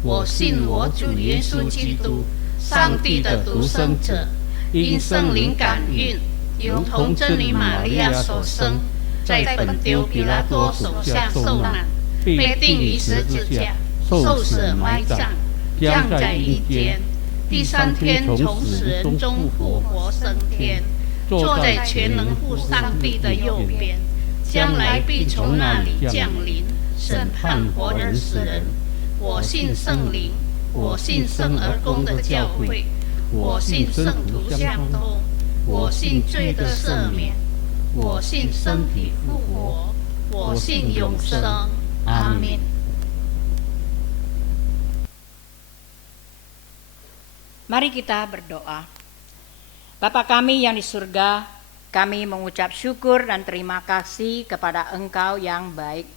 我信我主耶稣基督，上帝的独生者，因圣灵感孕，由童贞女玛利亚所生，在本丢彼拉多手下受难，被钉于十字架，受死埋葬，降在阴间，第三天从死人中复活升天，坐在全能父上帝的右边，将来必从那里降临，审判活人死人。我信圣灵，我信圣而公的教会，我信圣徒相通，我信罪的赦免，我信身体复活，我信永生。阿们。 Mari kita berdoa. Bapa kami yang di surga, kami mengucap syukur dan terima kasih kepada Engkau yang baik.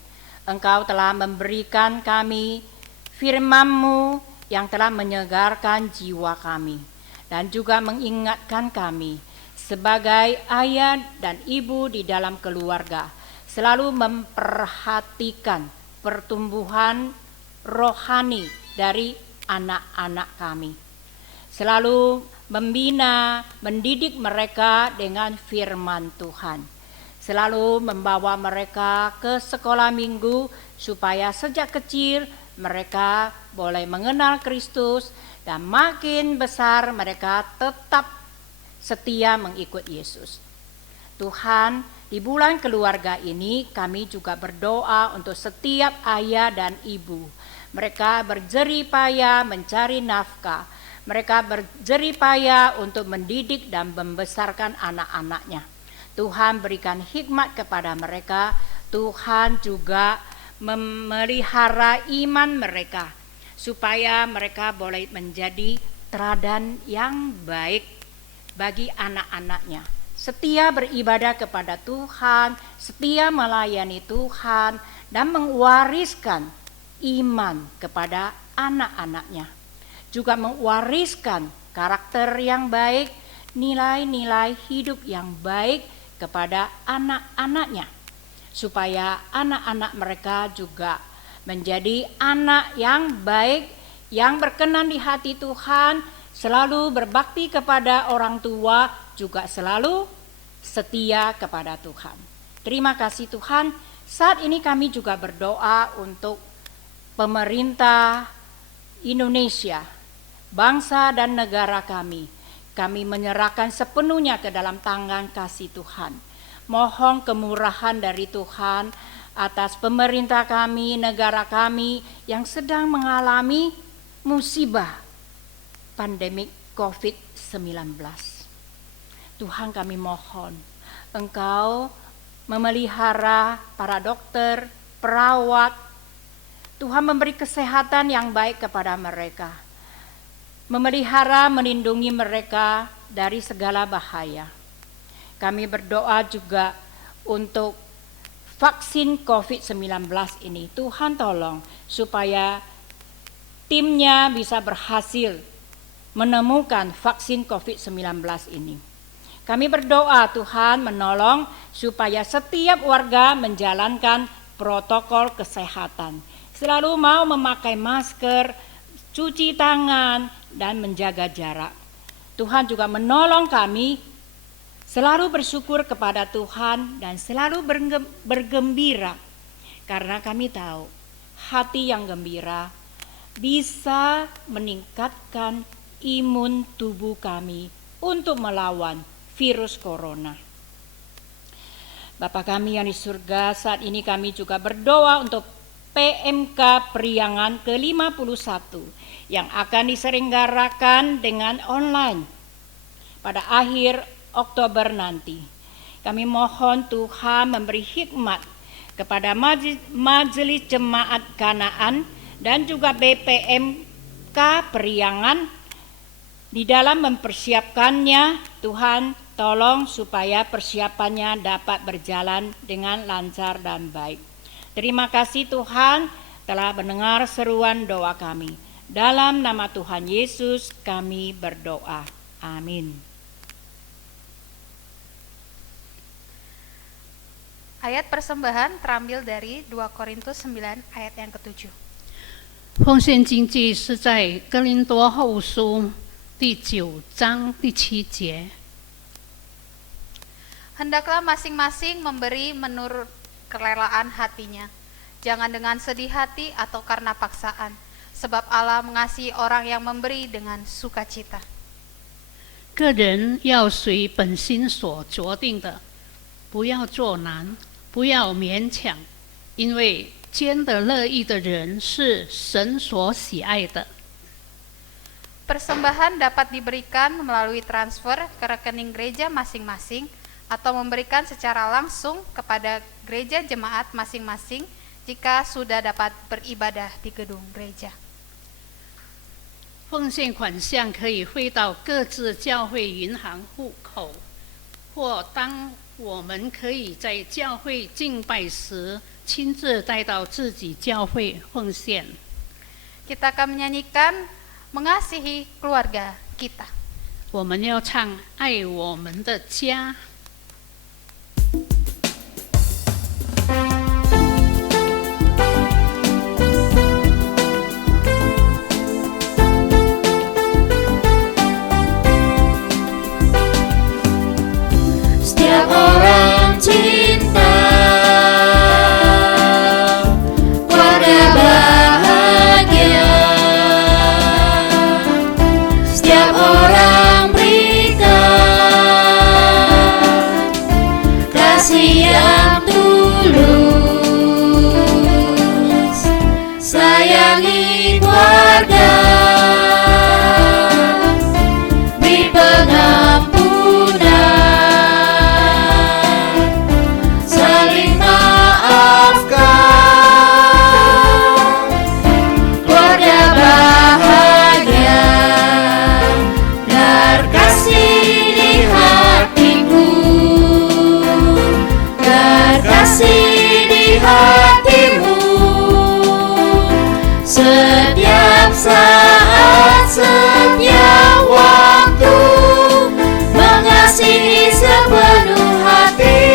Engkau telah memberikan kami firman-Mu yang telah menyegarkan jiwa kami dan juga mengingatkan kami sebagai ayah dan ibu di dalam keluarga selalu memperhatikan pertumbuhan rohani dari anak-anak kami. Selalu membina, mendidik mereka dengan firman Tuhan. Selalu membawa mereka ke sekolah minggu supaya sejak kecil mereka boleh mengenal Kristus dan makin besar mereka tetap setia mengikut Yesus. Tuhan, di bulan keluarga ini kami juga berdoa untuk setiap ayah dan ibu. Mereka berjerih payah mencari nafkah. Mereka berjerih payah untuk mendidik dan membesarkan anak-anaknya. Tuhan berikan hikmat kepada mereka. Tuhan juga memelihara iman mereka supaya mereka boleh menjadi teladan yang baik bagi anak-anaknya. Setia beribadah kepada Tuhan, setia melayani Tuhan, dan mewariskan iman kepada anak-anaknya. Juga mewariskan karakter yang baik, nilai-nilai hidup yang baik kepada anak-anaknya. Supaya anak-anak mereka juga menjadi anak yang baik, yang berkenan di hati Tuhan, selalu berbakti kepada orang tua, juga selalu setia kepada Tuhan. Terima kasih Tuhan. Saat ini kami juga berdoa untuk pemerintah Indonesia, bangsa dan negara kami. Kami menyerahkan sepenuhnya ke dalam tangan kasih Tuhan. Mohon kemurahan dari Tuhan atas pemerintah kami, negara kami yang sedang mengalami musibah pandemik COVID-19. Tuhan, kami mohon Engkau memelihara para dokter, perawat. Tuhan memberi kesehatan yang baik kepada mereka. Memelihara, melindungi mereka dari segala bahaya. Kami berdoa juga untuk vaksin COVID-19 ini. Tuhan tolong supaya timnya bisa berhasil menemukan vaksin COVID-19 ini. Kami berdoa Tuhan menolong supaya setiap warga menjalankan protokol kesehatan. Selalu mau memakai masker, cuci tangan, dan menjaga jarak. Tuhan juga menolong kami selalu bersyukur kepada Tuhan dan selalu bergembira. Karena kami tahu hati yang gembira bisa meningkatkan imun tubuh kami untuk melawan virus corona. Bapa kami yang di surga, saat ini kami juga berdoa untuk PMK Priangan ke-51 yang akan diselenggarakan dengan online pada akhir Oktober nanti. Kami mohon Tuhan memberi hikmat kepada Majelis Jemaat Kanaan dan juga BPMK Priangan di dalam mempersiapkannya. Tuhan tolong supaya persiapannya dapat berjalan dengan lancar dan baik. Terima kasih Tuhan telah mendengar seruan doa kami. Dalam nama Tuhan Yesus kami berdoa. Amin. Ayat persembahan terambil dari 2 Korintus 9 ayat yang ke-7. 奉献经济是在哥林多后书第9章第7节。 Hendaklah masing-masing memberi menurut kerelaan hatinya, jangan dengan sedih hati atau karena paksaan, sebab Allah mengasihi orang yang memberi dengan sukacita. 个人要随本心所决定的，不要做难，不要勉强，因为捐得乐意的人是神所喜爱的。 Persembahan dapat diberikan melalui transfer ke rekening gereja masing-masing atau memberikan secara langsung kepada gereja jemaat masing-masing jika sudah dapat beribadah di gedung gereja. 奉献款项可以汇到各自教会银行户口，或当我们可以在教会敬拜时亲自带到自己教会奉献。 Kita akan menyanyikan mengasihi keluarga kita. 我们要唱爱我们的家。 Setiap orang cinta keluarga bahagia. Setiap orang berikan kasih yang tulus, sayangi keluarga, beri pengampunan, saling maafkan, keluarga bahagia, biar kasih di hatimu, biar kasih di hatimu, setiap saat, setiap waktu, mengasihi sepenuh hati,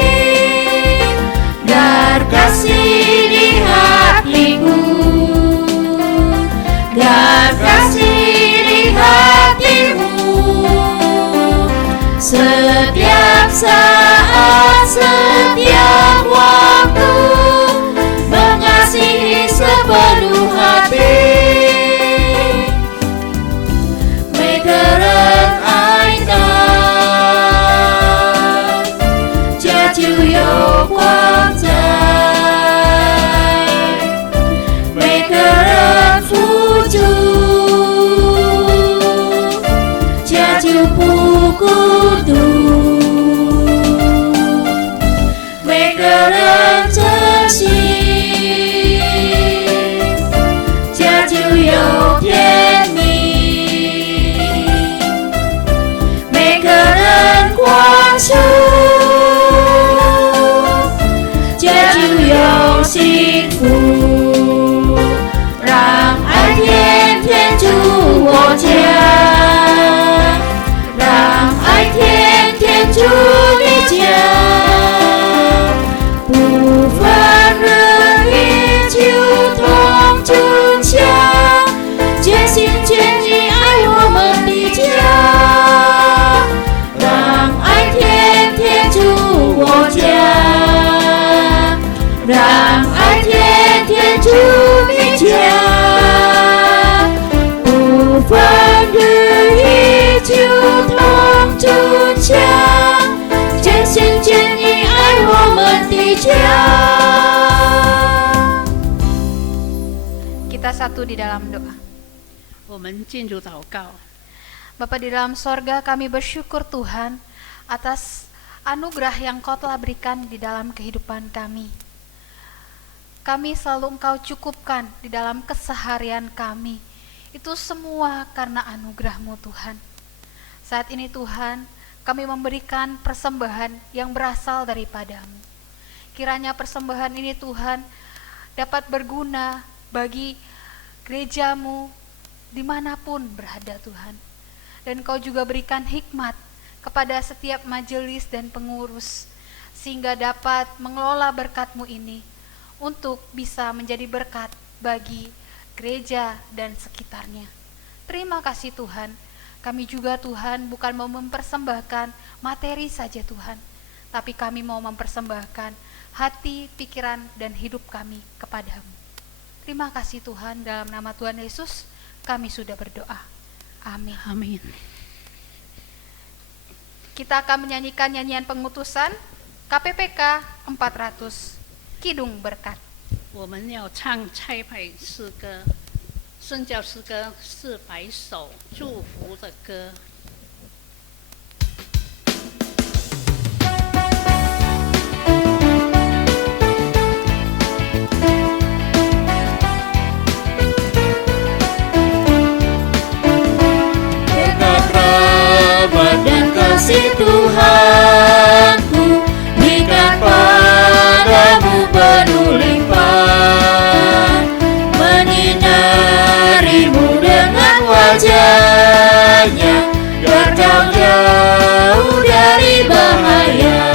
biar kasih di hatimu, biar kasih di hatimu, setiap saat, setiap waktu, mengasihi sepenuh hati. 每个人爱的家就有光彩，每个人付出家就不孤独，每个人珍惜家就有甜蜜，每个人关注家就有幸福，让爱天天住我家，让爱天天住你家，不分日夜就同尊享，全心全意爱我们的家，让爱天天住我家，让爱天天住你家，不分日夜就同尊享，全心全意爱我们的家。 Kita satu di dalam doa. 我们进入祷告。 Bapa di dalam sorga, kami bersyukur Tuhan atas anugerah yang Kau telah berikan di dalam kehidupan kami. Kami selalu Engkau cukupkan di dalam keseharian kami. Itu semua karena anugerah-Mu Tuhan. Saat ini Tuhan, kami memberikan persembahan yang berasal daripada-Mu. Kiranya persembahan ini Tuhan dapat berguna bagi gerejamu dimanapun berada Tuhan. Dan Kau juga berikan hikmat kepada setiap majelis dan pengurus, sehingga dapat mengelola berkat-Mu ini untuk bisa menjadi berkat bagi gereja dan sekitarnya. Terima kasih Tuhan. Kami juga Tuhan bukan mau mempersembahkan materi saja Tuhan, tapi kami mau mempersembahkan hati, pikiran, dan hidup kami kepadamu. Terima kasih Tuhan, dalam nama Tuhan Yesus kami sudah berdoa. Amin. Amin. Kita akan menyanyikan nyanyian pengutusan KPPK 400 Kidung Berkat. 我们要唱差派诗歌，圣教诗歌400首祝福的歌。Berkat rahmat dan kasih Tuhanku berikan padamu penuh limpah, menyinarimu dengan wajahnya, agar kau jauh dari bahaya.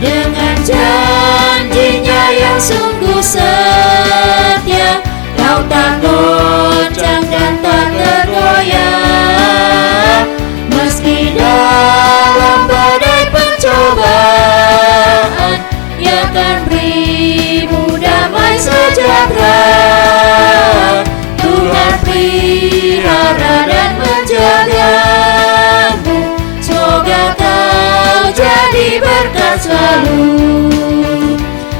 Dengan janjinya yang sungguh setia, kau tak goncang dan tak tergoyah. Meski dalam badai pencobaan, Ia akan berimu damai sejahtera. Tuhan pelihara dan menjagamu, semoga kau jadi berkat selalu.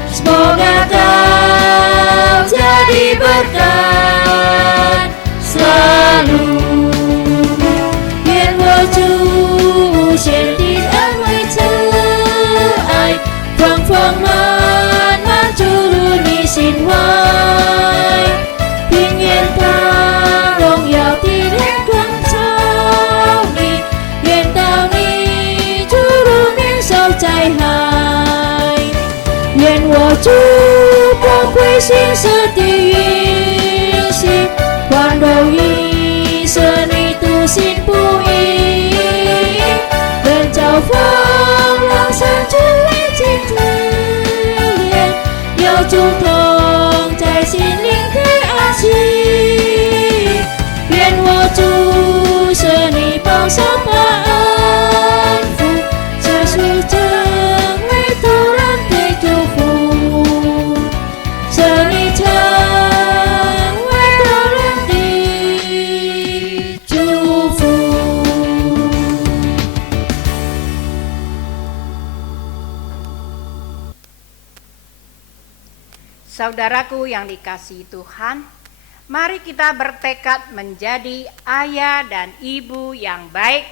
Semoga kau jadi berkat selalu. 愿我主先地安慰慈爱，方方满满注入你心怀，平安他荣耀的脸光照你，愿到你注入免受灾害。愿我主不愧心事的运行，宽容一生你独行不移，人造风浪山之为镜子脸，有主同在心灵的安息。愿我主舍你保守把安抚，这是真为突然的祝福，这你成为突然的祝福。 Saudaraku yang dikasihi Tuhan, mari kita bertekad menjadi ayah dan ibu yang baik,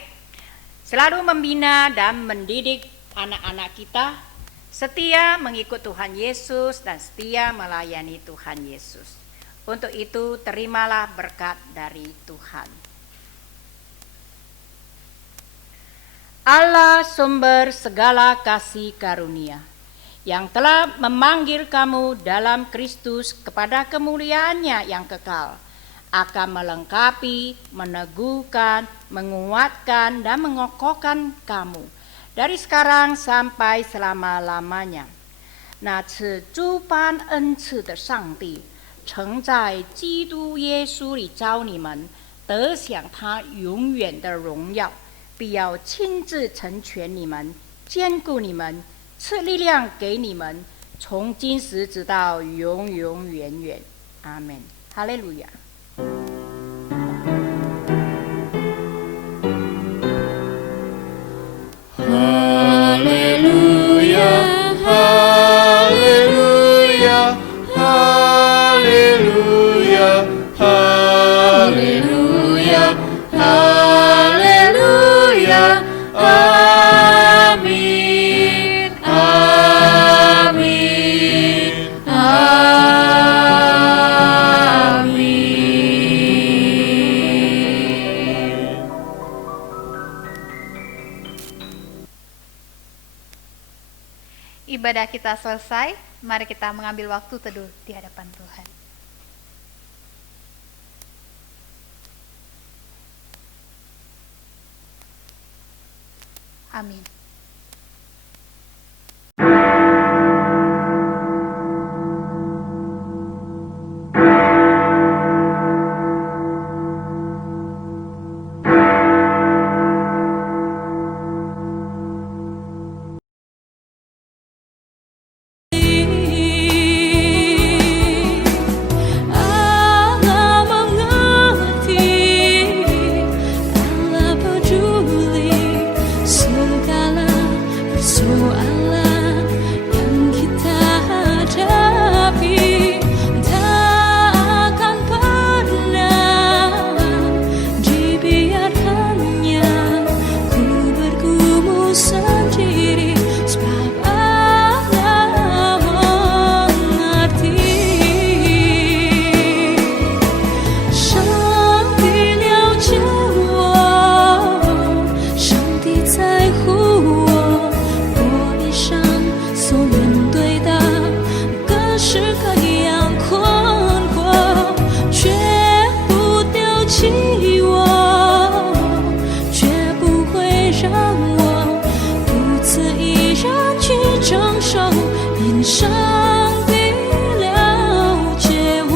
selalu membina dan mendidik anak-anak kita, setia mengikut Tuhan Yesus dan setia melayani Tuhan Yesus. Untuk itu terimalah berkat dari Tuhan. Allah sumber segala kasih karunia, yang telah memanggil kamu dalam Kristus kepada kemuliaannya yang kekal, akan melengkapi, meneguhkan, menguatkan, dan mengokohkan kamu dari sekarang sampai selama-lamanya. 那赐诸般恩赐的上帝，曾在基督耶稣里召你们，得享他永远的荣耀，必要亲自成全你们，坚固你们，赐力量给你们，从今时直到永永远远。阿门。哈利路亚。 Haleluya, haleluya, haleluya, haleluya, haleluya, amin, amin, amin. Ibadah kita selesai. Mari kita mengambil waktu teduh di hadapan Tuhan. Amin. Allah mengerti, Allah peduli segala persoalan yang kita hadapi. Tak akan pernah dibiarkannya ku bergumul sendiri, sebab Allah mengerti. 上帝了解我，上帝在乎我，我一生所面对的各式各样困惑，绝不丢弃我，绝不会让我独自一人去承受，因上帝了解我。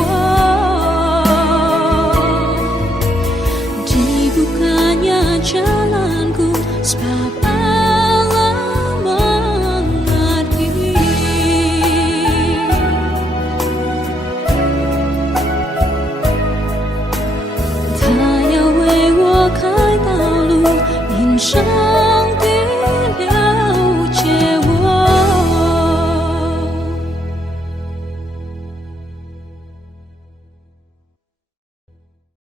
Dibukannya jalanku, sebab Allah mengerti. Dia 为我开道路，因上